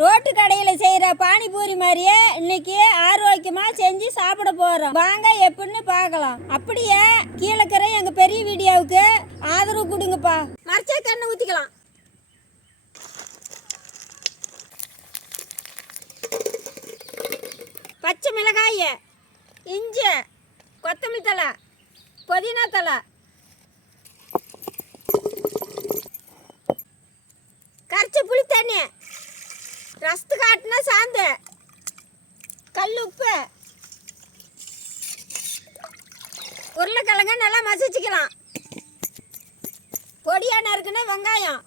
Road கடையில் செய்கிற பானிபூரி மாதிரியே இன்னைக்கு ஆரோக்கியமாக செஞ்சு சாப்பிட போகிறோம். வாங்க எப்படின்னு பார்க்கலாம். அப்படியே கீழே இருக்கிற எங்கள் பெரிய வீடியோவுக்கு ஆதரவு கொடுங்கப்பா. மறைச்ச கண்ணை ஊற்றிக்கலாம். பச்சை மிளகாய், இஞ்சி, கொத்தமல்லி தழை, புதினா தழை, கரைச்ச புளி தண்ணி, ரசத்துக்கு ஆட்டின சாந்து, கல் உப்பு, உருளைக்கிழங்க நல்லா மசிச்சுக்கலாம். பொடியாக நறுக்குன வெங்காயம்,